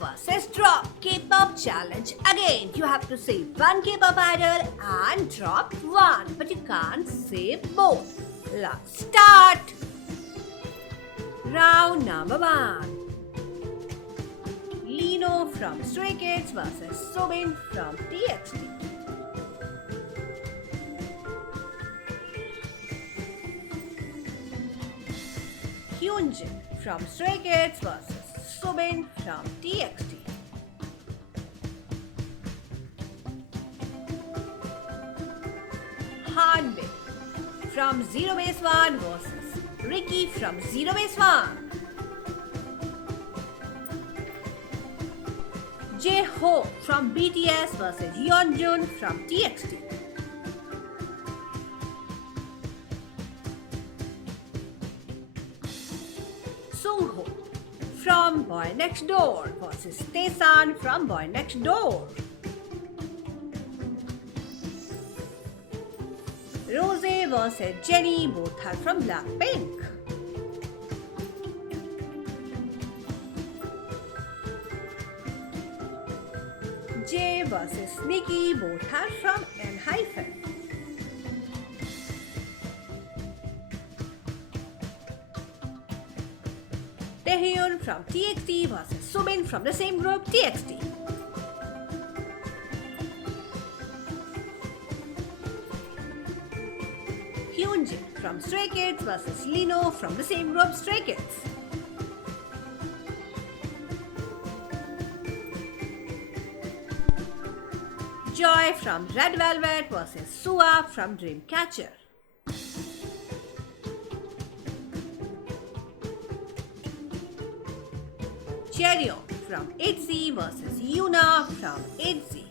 versus drop K-pop challenge. Again, you have to say one K-pop idol and drop one, but you can't say both. Let's start. Round number 1. Lino from Stray Kids versus Soobin from TXT. Hyunjin from Stray Kids versus Soobin from TXT. Hanbin from Zero Base One versus Ricky from Zero Base One. J-Hope from BTS versus Yeonjun from TXT. Sungho from Boy Next Door versus Taesan from Boy Next Door. Rose versus Jennie, both are from Blackpink. Jay versus Nikki, both are from ENHYPEN. Taehyun from TXT versus Soobin from the same group TXT. Hyunjin from Stray Kids versus Lino from the same group Stray Kids. Joy from Red Velvet versus Sua from Dreamcatcher. Cheerio from ITZY versus Yuna from ITZY.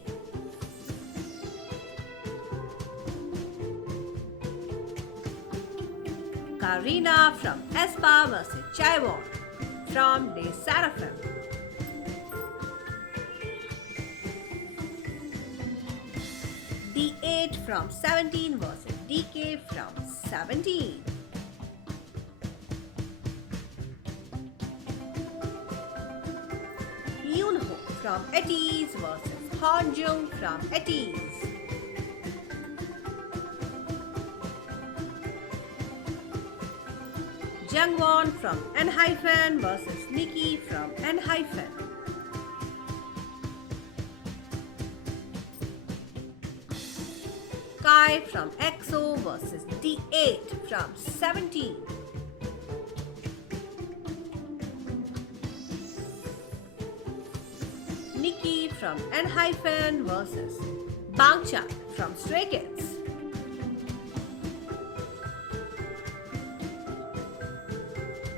Karina from aespa versus Chaewon from Les Seraphim. D8 from 17 versus DK from 17. Yoonho from ATEEZ versus Hongjoong from ATEEZ. Jungwon from ENHYPEN versus Nikki from ENHYPEN. Kai from EXO versus D8 from 17. Nikki from ENHYPEN versus Bangchan from Stray Kids.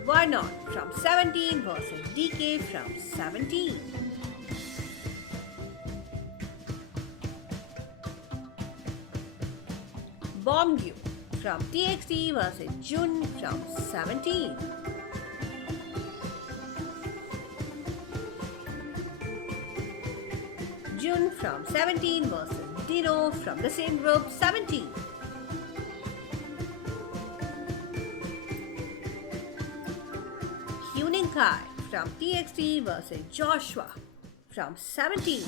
Whynon from 17 versus DK from 17. Bombyu from TXT versus Jun from 17. Jun from 17 versus Dino from the same group 17. Hyunin Kai from TXT versus Joshua from 17.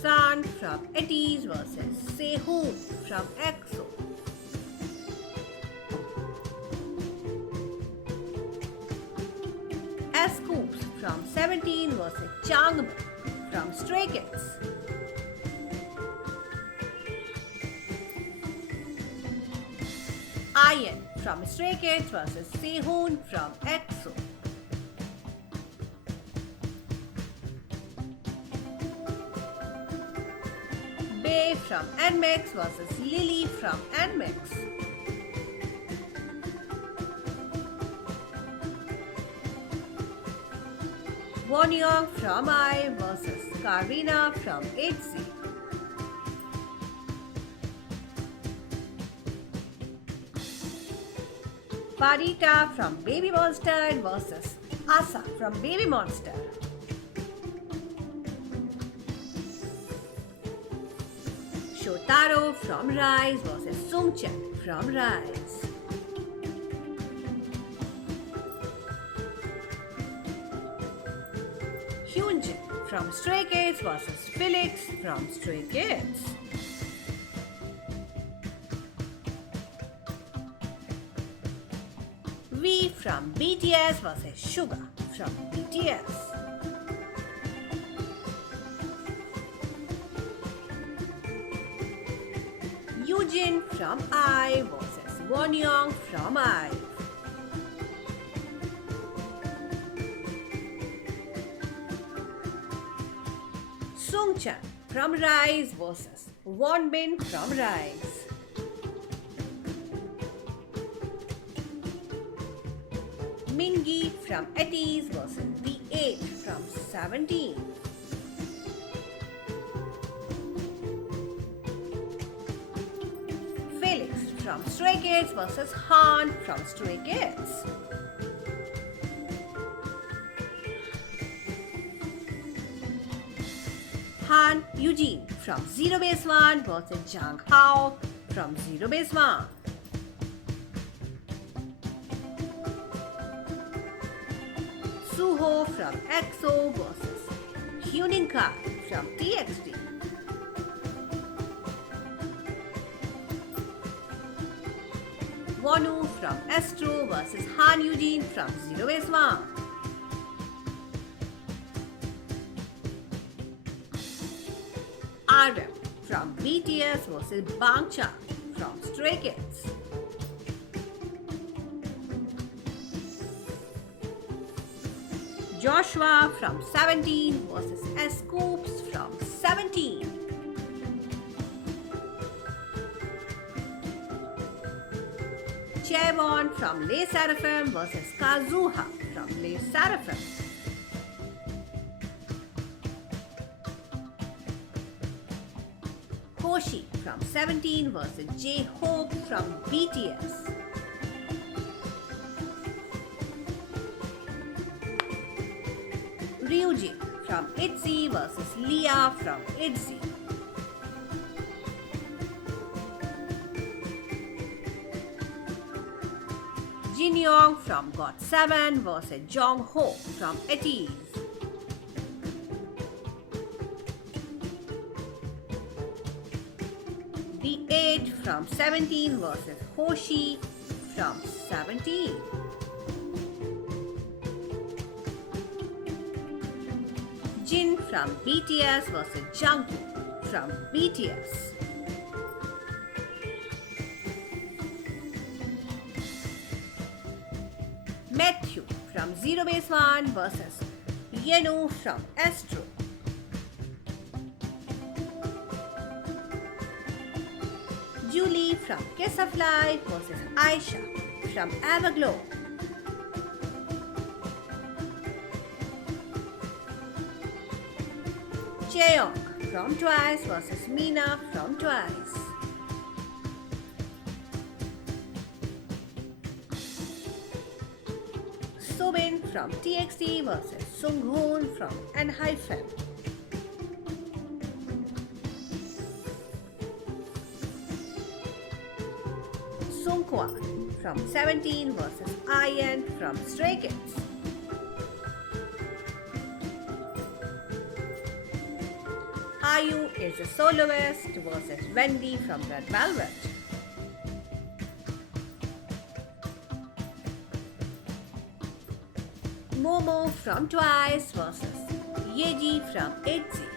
San from ATEEZ versus Sehun from EXO. Scoops from 17 versus Changbin from Stray Kids. Ian from Stray Kids versus Sehun from EXO. Bae from NMIXX versus Lily from NMIXX. Wonyoung from I versus Karina from ITZY. Parita from Baby Monster versus Asa from Baby Monster. Shotaro from Rise versus Sungchan from Rise. Hyunjin from Stray Kids versus Felix from Stray Kids. V from BTS versus Suga from BTS. Eugene from I versus Wonyoung from I. Sungchan from Rise versus Wonbin from Rise. Mingi from ATEEZ versus The 8 from 17. Felix from Stray Kids versus Han from Stray Kids. Han Eugene from Zero Base One versus Jang Hao from Zero Base One. Suho from EXO versus Hyunin Kai from TXT. Wonu from Astro versus Han Eugene from Zero Base One. RM from BTS versus Bangchan from Stray Kids. Joshua from 17 versus S-Scoops from 17. Chaewon from Les Seraphim versus Kazuha from Les Seraphim. Hoshi from 17 versus J-Hope from BTS. Ryujin from ITZY versus Leah from ITZY. Jin Young from GOT7 versus Jongho from ATEEZ. The 8 from 17 versus Hoshi from 17. Jin from BTS versus Jungkook from BTS. Matthew from Zero Base One versus Yenu from Astro. Julie from Kiss of Life versus Aisha from Everglow. Chaeyoung from Twice versus Mina from Twice. Soobin from TXT versus Sunghoon from ENHYPEN. Sungkwan from 17 versus IN from Stray Kids. IU is a soloist versus Wendy from Red Velvet. Momo from Twice versus Yeji from ITZY.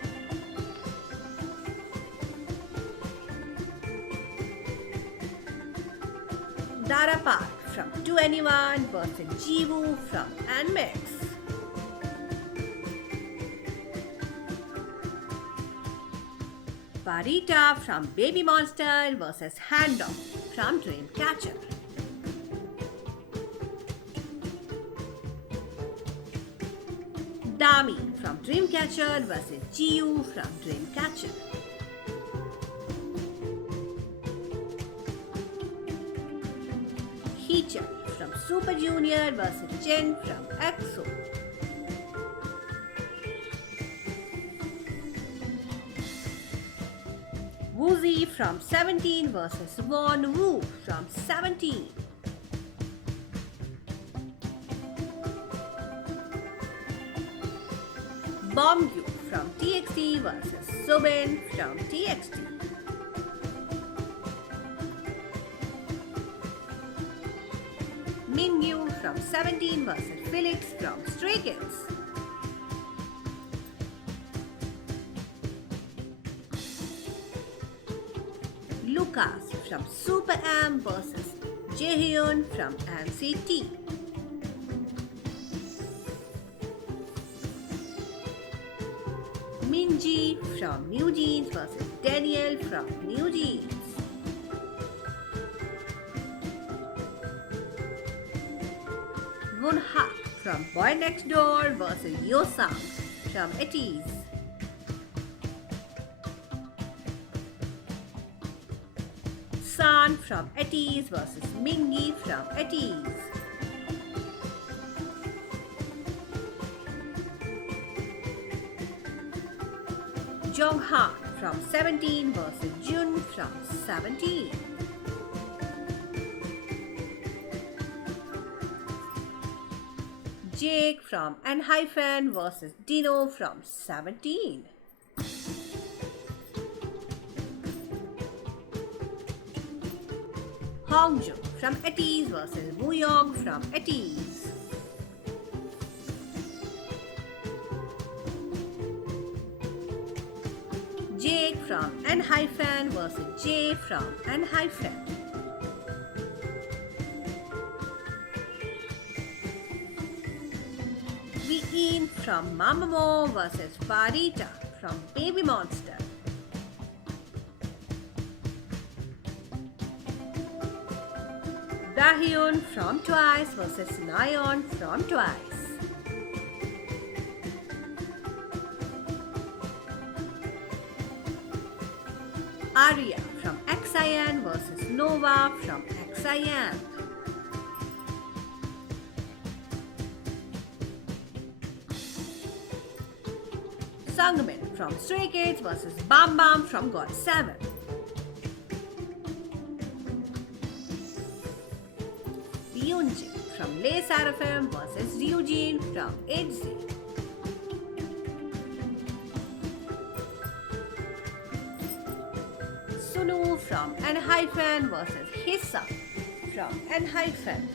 Dara Park from 2NE1 versus Jiwoo from NMIXX. Parita from Baby Monster versus Handoff from Dreamcatcher. Dami from Dreamcatcher versus Jiu from Dreamcatcher. Heechan from Super Junior versus Jen from EXO. Woozi from 17 versus Won Woo from 17. Bomgyu from TXT versus Subin from TXT. Mingyu from 17 versus Felix from Stray Kids. Lucas from Super M versus Jaehyun from NCT. Minji from New Jeans versus Daniel from New Jeans. Wonha from Boy Next Door versus Yosang from ATEEZ. San from ATEEZ versus Mingi from ATEEZ. Jonghan from 17 versus Jun from 17. Jake from N-Hyphen versus Dino from 17. Hongju from ATEEZ versus Wooyoung from ATEEZ. Jake from N-Hyphen versus Jay from N-Hyphen. Ween from Mamamoo versus Farita from Baby Monster. Dahyun from Twice versus Nayeon from Twice. Arya from XIN versus Nova from XIN. Sungmin from Stray Kids versus Bam Bam from GOT7. Yoonjin from Les Seraphim versus Ryujin from ITZY. Sunu from N-Hyphen versus Hissa from N-Hyphen.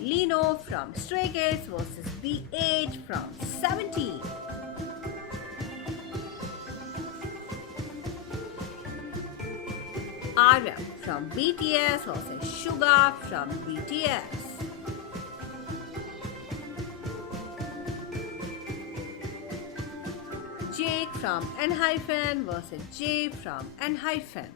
Lino from Stray Kids versus B8 from 17. RM from BTS versus Suga from BTS. Jake from N-Hyphen versus J from N-Hyphen.